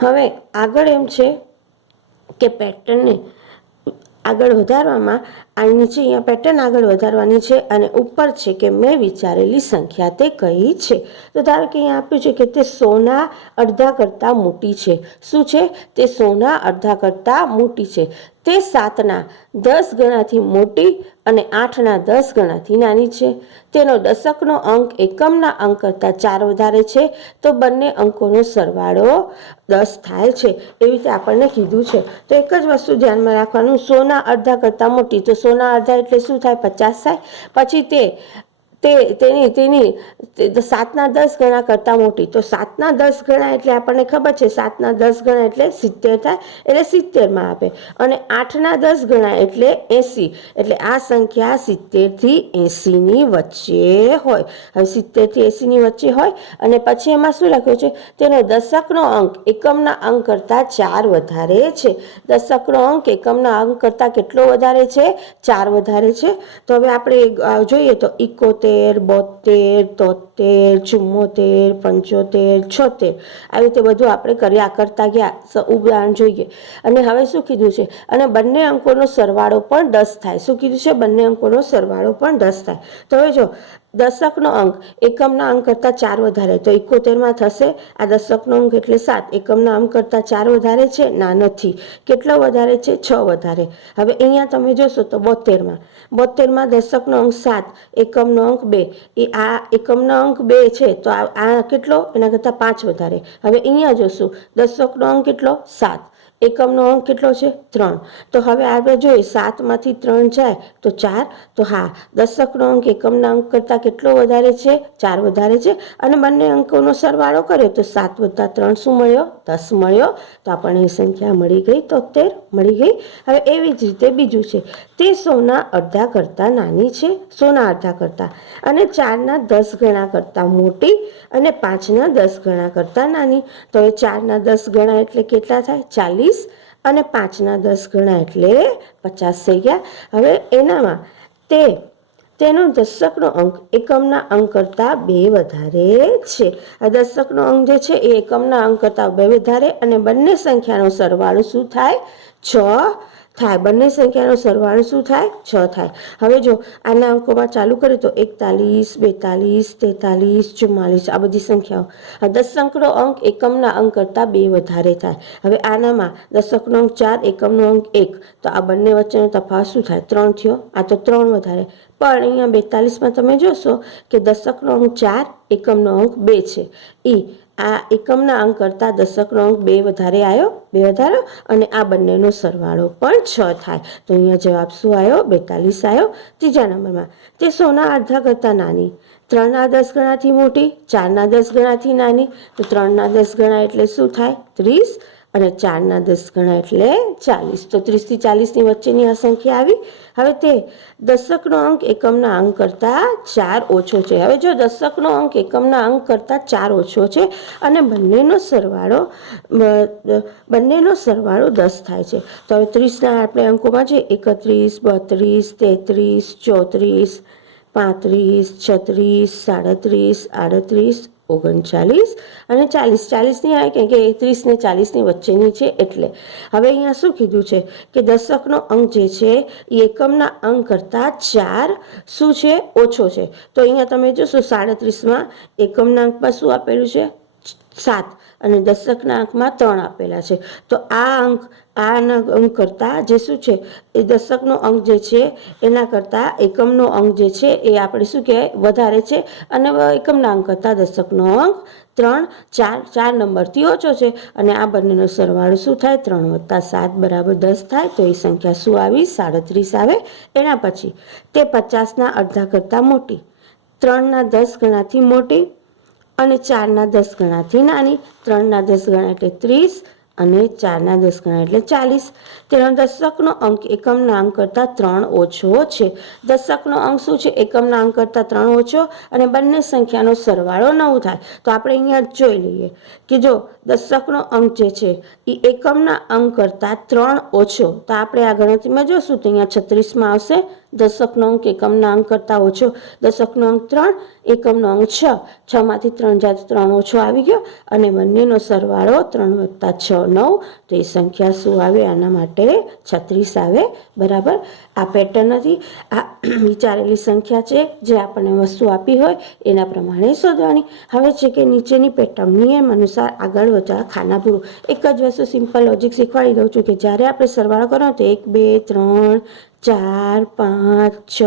હવે આગળ એમ છે કે પેટર્નને આગળ વધારવામાં આ નીચે અહીંયા પેટર્ન આગળ વધારવાની છે અને ઉપર છે કે મેં વિચારેલી સંખ્યા તે કઈ છે? તો ધારો કે અહીંયા આપ્યું છે કે તે સોના અડધા કરતાં મોટી છે. શું છે? તે સોના અડધા કરતાં મોટી છે. તે સાતના દસ ગણાથી મોટી અને આઠના દસ ગણાથી નાની છે. તેનો દશકનો અંક એકમના અંક કરતાં ચાર વધારે છે. તો બંને અંકોનો સરવાળો દસ થાય છે. એવી રીતે આપણને કીધું છે. તો એક જ વસ્તુ ધ્યાનમાં રાખવાનું. સોના અડધા કરતાં મોટી, તો સોના અડધા એટલે શું થાય? પચાસ થાય. પછી તે તે, તેની તેની સાતના દસ ગણા કરતાં મોટી. તો સાતના દસ ગણા એટલે આપણને ખબર છે, સાતના દસ ગણા એટલે સિત્તેર થાય, એટલે સિત્તેરમાં આપે. અને આઠના દસ ગણા એટલે એંસી. એટલે આ સંખ્યા સિત્તેરથી એંસીની વચ્ચે હોય. હવે સિત્તેરથી એંસીની વચ્ચે હોય, અને પછી એમાં શું લખ્યું છે? તેનો દશકનો અંક એકમના અંક કરતાં ચાર વધારે છે. દશકનો અંક એકમના અંક કરતાં કેટલો વધારે છે? ચાર વધારે છે. તો હવે આપણે જોઈએ તો ઇકોતેર બોતેર, તોતેર, ચુમ્મોતેર, પંચોતેર, છોતેર. આવી રીતે બધું આપણે કર્યા કરતા ગયા. ઉદાહરણ જોઈએ. અને હવે શું કીધું છે? અને બંને અંકોનો સરવાળો પણ દસ થાય. શું કીધું છે? બંને અંકોનો સરવાળો પણ દસ થાય. તો હવે જો દશકનો અંક, એકમના અંક કરતાં ચાર વધારે. તો એકોતેરમાં થશે. આ દશકનો અંક એટલે સાત. એકમના અંક કરતાં ચાર વધારે છે? ના, નથી. કેટલો વધારે છે? છ વધારે. હવે અહીંયા તમે જોશો તો બોતેરમાં બોતેરમાં દશકનો અંક સાત, એકમનો અંક બે. એ આ એકમનો અંક બે છે, તો આ કેટલો? એના કરતાં પાંચ વધારે. હવે અહીંયા જોશું. દશકનો અંક કેટલો? સાત. એકમનો અંક કેટલો છે? ત્રણ. તો હવે આપણે જોઈએ, સાતમાંથી ત્રણ જાય તો ચાર. તો હા, દશકનો અંક એકમના અંક કરતાં કેટલો વધારે છે? ચાર વધારે છે. અને બંને અંકોનો સરવાળો કર્યો તો સાત વત્તા ત્રણ શું મળ્યો? દસ મળ્યો. તો આપણને એ સંખ્યા મળી ગઈ, તોતેર મળી ગઈ. હવે એવી જ રીતે બીજું છે. તે સોના અડધા કરતાં નાની છે, સોના અડધા કરતાં. અને ચારના દસ ગણા કરતાં મોટી અને પાંચના દસ ગણા કરતાં નાની. તો હવે ચારના દસ ગણા એટલે કેટલા થાય? ચાલીસ. અને પાંચના દસ ગણા એટલે પચાસ થઈ ગયા. હવે એનામાં તે, તેનો દશકનો અંક એકમના અંક કરતાં બે વધારે છે. આ દશકનો અંક જે છે એ એકમના અંક કરતાં બે વધારે અને બંને સંખ્યાનો સરવાળો શું થાય? છ થાય? બંને સંખ્યાનો સરવાળો શું થાય? છ થાય. હવે જો આના અંકોમાં ચાલુ કરીએ તો એકતાલીસ, બેતાલીસ, તેતાલીસ, ચુમ્માલીસ, આ બધી સંખ્યાઓ. દશકનો અંક એકમના અંક કરતાં બે વધારે થાય. હવે આનામાં દશકનો અંક ચાર, એકમનો અંક એક. તો આ બંને વચ્ચેનો તફાવત શું થાય? ત્રણ થયો. આ તો ત્રણ વધારે. પણ અહીંયા બેતાલીસમાં તમે જોશો કે દશકનો અંક ચાર, એકમનો અંક બે છે. એ આ એકમના અંક કરતાં દશકનો અંક બે વધારે આવ્યો બે વધારો અને આ બંનેનો સરવાળો પણ છ થાય. તો અહીંયા જવાબ શું આવ્યો બેતાલીસ આવ્યો ત્રીજા નંબરમાં, તે સોના અડધા કરતાં નાની, ત્રણના દસ ગણાથી મોટી, ચારના દસ ગણાથી નાની. તો ત્રણના દસ ગણા એટલે શું થાય? ત્રીસ. અને ચારના દસ ગણા એટલે ચાલીસ. તો ત્રીસથી ચાલીસની વચ્ચેની આ સંખ્યા આવી. હવે તે દશકનો અંક એકમના અંક કરતાં ચાર ઓછો છે. હવે જો દશકનો અંક એકમના અંક કરતાં ચાર ઓછો છે અને બંનેનો સરવાળો બંનેનો સરવાળો દસ થાય છે. તો હવે ત્રીસના આપણે અંકોમાં છે એકત્રીસ, બત્રીસ, તેત્રીસ, ચોત્રીસ, પાંત્રીસ, છત્રીસ, સાડત્રીસ, આડત્રીસ ઓગણચાલીસ અને ચાલીસ. ચાલીસની આવે કેમ કે ત્રીસ ને ચાલીસની વચ્ચેની છે એટલે. હવે અહીંયા શું કીધું છે કે દશકનો અંક જે છે એ એકમના અંક કરતાં ચાર શું છે? ઓછો છે. તો અહીંયા તમે જોશો સાડત્રીસમાં એકમના અંકમાં શું આપેલું છે? સાત. અને દશકના અંકમાં ત્રણ આપેલા છે. તો આ અંક આના અંક કરતાં જે શું છે? એ દશકનો અંક જે છે, એના કરતાં એકમનો અંક જે છે, એ આપણે શું કહેવાય? વધારે છે. અને એકમના અંક કરતાં દશકનો અંક ત્રણ, ચાર ચાર નંબરથી ઓછો છે. અને આ બંનેનો સરવાળો શું થાય? ત્રણ વત્તા સાત બરાબર દસ થાય, તો એ સંખ્યા શું આવી? સાડત્રીસ આવે. એના પછી તે પચાસના અડધા કરતાં મોટી, ત્રણના દસ ગણાથી મોટી અને ચારના દસ ગણાથી નાની, ત્રણના દસ ગણા એટલે ત્રીસ અને ચારના દસ ગણા એટલે ચાલીસ. તેનો દશકનો અંક એકમના અંક કરતાં ત્રણ ઓછો છે. દશકનો અંક શું છે? એકમના અંક કરતાં ત્રણ ઓછો અને બંને સંખ્યાનો સરવાળો નવ થાય. તો આપણે અહીંયા જોઈ લઈએ કે જો દશકનો અંક જે છે એ એકમના અંક કરતાં ત્રણ ઓછો. તો આપણે આ ગણતરીમાં જોશું તો અહીંયા છત્રીસમાં આવશે દશકનો અંક એકમના અંક કરતાં ઓછો. દશકનો અંક ત્રણ, એકમનો અંક છ. છમાંથી ત્રણ જાત ત્રણ ઓછો આવી ગયો અને બંનેનો સરવાળો ત્રણ વત્તા છ નવ. તો એ સંખ્યા શું આવે? આના માટે છત્રીસ આવે. બરાબર? આ પેટર્ન હતી આ વિચારેલી સંખ્યા છે જે આપણને વસ્તુ આપી હોય એના પ્રમાણે શોધવાની. હવે છે કે નીચેની પેટર્ન નિયમ અનુસાર આગળ વધતા ખાના પૂરું. એક જ વસ્તુ સિમ્પલ લોજિક શીખવાડી દઉં છું કે જ્યારે આપણે સરવાળો કરો તો એક, બે, ત્રણ ચાર, પાંચ, છ,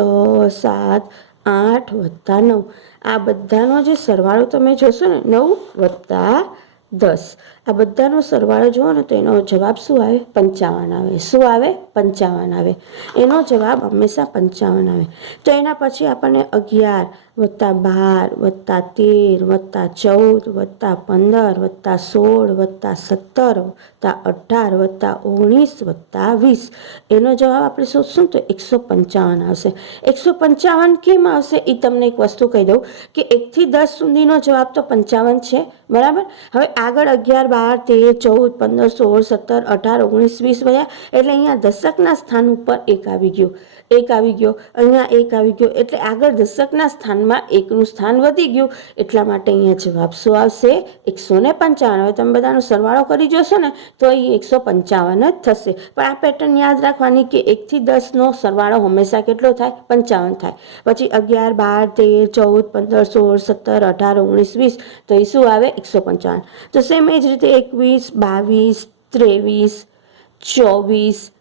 સાત, આઠ વત્તા નવ. આ બધાનો જે સરવાળો તમે જોશો ને, નવ વત્તા દસ. આ બધાનો સરવાળો જુઓ ને, તો એનો જવાબ શું આવે? પંચાવન આવે. શું આવે? પંચાવન આવે. એનો જવાબ હંમેશા પંચાવન આવે. તો એના પછી આપણને અગિયાર વત્તા બાર, વત્તા તેર, વત્તા ચૌદ, વત્તા પંદર, વત્તા સોળ, વત્તા સત્તર, વત્તા અઢાર, વત્તા ઓગણીસ, વત્તા વીસ. એનો જવાબ આપણે શોધશું તો એકસો પંચાવન આવશે. એકસો પંચાવન કેમ આવશે? એ તમને એક વસ્તુ કહી દઉં કે એકથી દસ સુધીનો જવાબ તો પંચાવન છે, બરાબર? હવે આગળ અગિયાર, બાર, તેર, ચૌદ, પંદર, સોળ, સત્તર, અઢાર, ઓગણીસ, વીસ વયા એટલે અહીંયા દશકના સ્થાન ઉપર એક આવી ગયો, એક આવી ગયો, અહીંયા એક આવી ગયો, એટલે આગળ દશકના સ્થાનમાં એકનું સ્થાન વધી ગયું. એટલા માટે અહીંયા જવાબ શું આવશે? એકસો ને પંચાવન. હવે તમે બધાનો સરવાળો કરી જોશો ને, તો અહીં એકસો પંચાવન જ થશે. પણ આ પેટર્ન યાદ રાખવાની કે એકથી દસનો સરવાળો હંમેશા કેટલો થાય? પંચાવન થાય. પછી અગિયાર, બાર, તેર, ચૌદ, પંદર, સોળ, સત્તર, અઢાર, ઓગણીસ, વીસ. તો એ શું આવે? એકસો પંચાવન. તો સેમ એ જ રીતે એકવીસ, બાવીસ, ત્રેવીસ, ચોવીસ,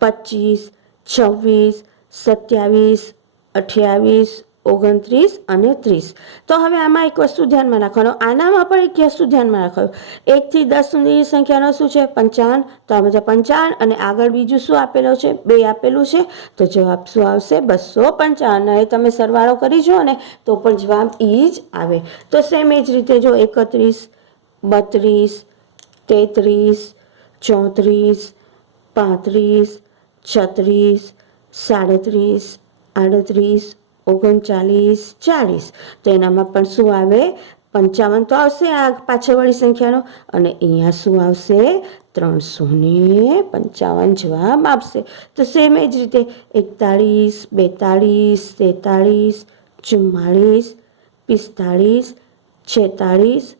પચીસ, છવ્વીસ, સત્યાવીસ, અઠ્યાવીસ ઓગણત્રીસ અને ત્રીસ. તો હવે આમાં એક વસ્તુ ધ્યાનમાં રાખવાનું. આનામાં પણ એક વસ્તુ ધ્યાનમાં રાખવાનું. એકથી દસ સુધીની સંખ્યાનો શું છે? પંચાવન. તો આ બધા પંચાવન અને આગળ બીજું શું આપેલું છે? બે આપેલું છે. તો જવાબ શું આવશે? બસો પંચાવન. હવે તમે સરવાળો કરી જુઓ ને, તો પણ જવાબ ઈ જ આવે. તો સેમ એ જ રીતે જો એકત્રીસ, બત્રીસ, તેત્રીસ, ચોત્રીસ, પાંત્રીસ, છત્રીસ, સાડત્રીસ, આડત્રીસ ઓગણચાલીસ ચાલીસ. તો એનામાં પણ શું આવે? પંચાવન તો આવશે આ પાછળવાળી સંખ્યાનો. અને અહીંયા શું આવશે? ત્રણસો પંચાવન જવાબ આપશે. તો સેમ એ જ રીતે એકતાળીસ, બેતાળીસ, તેતાળીસ, ચુમ્માળીસ, પિસ્તાળીસ, છેતાળીસ,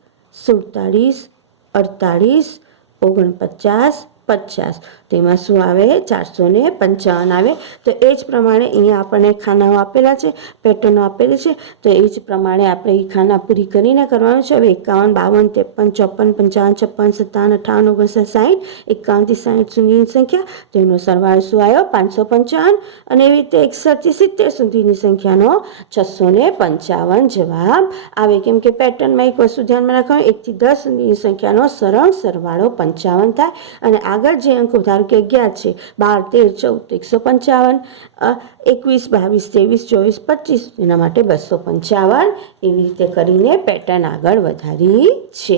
સુડતાળીસ, અડતાળીસ, ઓગણપચાસ પચાસ. તેમાં શું આવે? ચારસો ને પંચાવન આવે. તો એ જ પ્રમાણે અહીંયા આપણને ખાનાઓ આપેલા છે, પેટર્નો આપેલી છે. તો એ જ પ્રમાણે આપણે એ ખાના પૂરી કરીને કરવાનું છે. હવે એકાવન, બાવન, ત્રેપન, ચોપન, પંચાવન, છપ્પન, સત્તાવન, અઠાવન, ઓગણસાઠ સાઠ એકાવનથી સાઠ સુધીની સંખ્યા. તેનો સરવાળો શું આવ્યો? પાંચસો પંચાવન. અને એવી રીતે એકસઠથી સિત્તેર સુધીની સંખ્યાનો છસો ને પંચાવન જવાબ આવે. કેમ કે પેટર્નમાં એક વસ્તુ ધ્યાનમાં રાખવાનું એકથી દસ સુધીની સંખ્યાનો સરળ સરવાળો પંચાવન થાય. અને આગળ જે અંકો ધારો કે અગિયાર છે, બાર, તેર, ચૌદ, એકસો પંચાવન એકવીસ, બાવીસ, ત્રેવીસ, ચોવીસ, પચીસ, એના માટે બસો પંચાવન એવી રીતે કરીને પેટર્ન આગળ વધારી છે.